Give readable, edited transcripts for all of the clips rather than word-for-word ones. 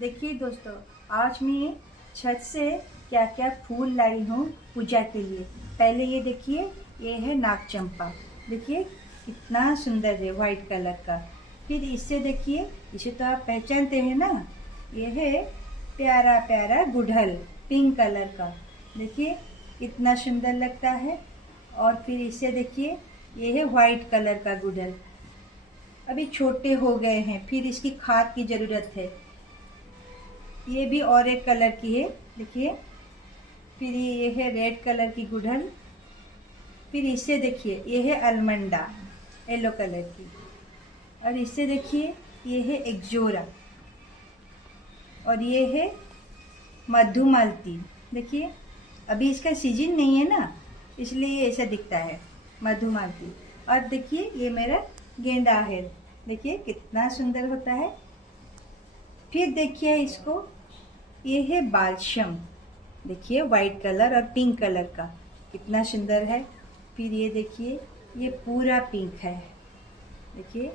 देखिए दोस्तों, आज मैं छत से क्या क्या फूल लाई हूँ पूजा के लिए। पहले ये देखिए, ये है नाग चंपा। देखिए कितना सुंदर है, वाइट कलर का। फिर इससे देखिए, इसे तो आप पहचानते हैं ना, ये है प्यारा प्यारा गुड़हल, पिंक कलर का। देखिए कितना सुंदर लगता है। और फिर इससे देखिए, ये है वाइट कलर का गुड़हल। अभी छोटे हो गए हैं, फिर इसकी खाद की ज़रूरत है। ये भी और एक कलर की है, देखिए। फिर ये है रेड कलर की गुड़हल। फिर इससे देखिए, ये है अलमंडा, येलो कलर की। और इससे देखिए, ये है एक्जोरा। और ये है मधुमालती। देखिए अभी इसका सीजन नहीं है ना, इसलिए ये ऐसा दिखता है, मधुमालती। और देखिए ये मेरा गेंदा है, देखिए कितना सुंदर होता है। फिर देखिए इसको, ये है बालसम। देखिए वाइट कलर और पिंक कलर का, कितना सुंदर है। फिर ये देखिए, ये पूरा पिंक है, देखिए।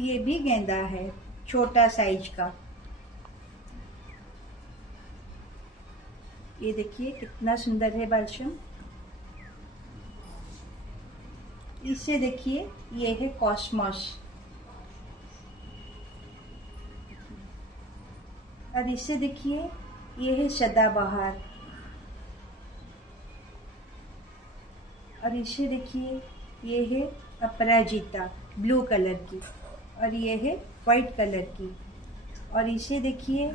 ये भी गेंदा है, छोटा साइज का। ये देखिए कितना सुंदर है बालसम। इससे देखिए, ये है कॉस्मोस। और इससे देखिए, ये है सदाबहार। और इससे देखिए, ये है अपराजिता, ब्लू कलर की। और ये है वाइट कलर की। और इसे देखिए,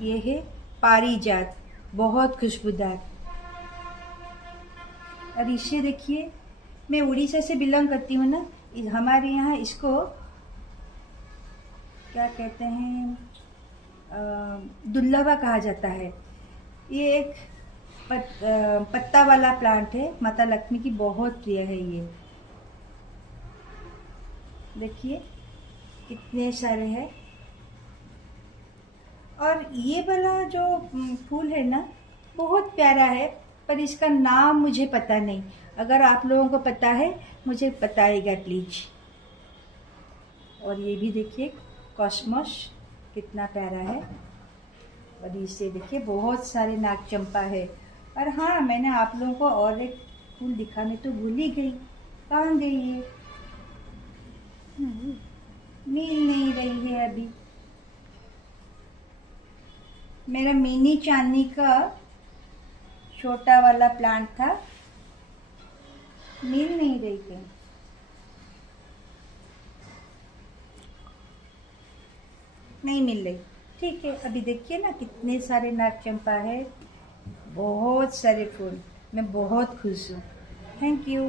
ये है पारिजात, बहुत खुशबूदार। और इसे देखिए, मैं उड़ीसा से बिलोंग करती हूँ ना, हमारे यहाँ इसको क्या कहते हैं, दुर्लभा कहा जाता है। ये एक पत्ता वाला प्लांट है, माता लक्ष्मी की बहुत प्रिय है ये। देखिए कितने सारे हैं। और ये वाला जो फूल है ना, बहुत प्यारा है, पर इसका नाम मुझे पता नहीं। अगर आप लोगों को पता है, मुझे बताइएगा प्लीज। और ये भी देखिए कॉस्मोस, कितना प्यारा है। और इसे देखिए, बहुत सारे नाग चंपा है। और हाँ, मैंने आप लोगों को और एक फूल दिखाने तो भूल ही गई, कहाँ गई ये, मिल नहीं रही है अभी। मेरा मिनी चांदनी का छोटा वाला प्लांट था, मिल नहीं रही थी। नहीं मिल रही, ठीक है। अभी देखिए ना, कितने सारे नाग चंपा है, बहुत सारे फूल। मैं बहुत खुश हूँ। Thank you.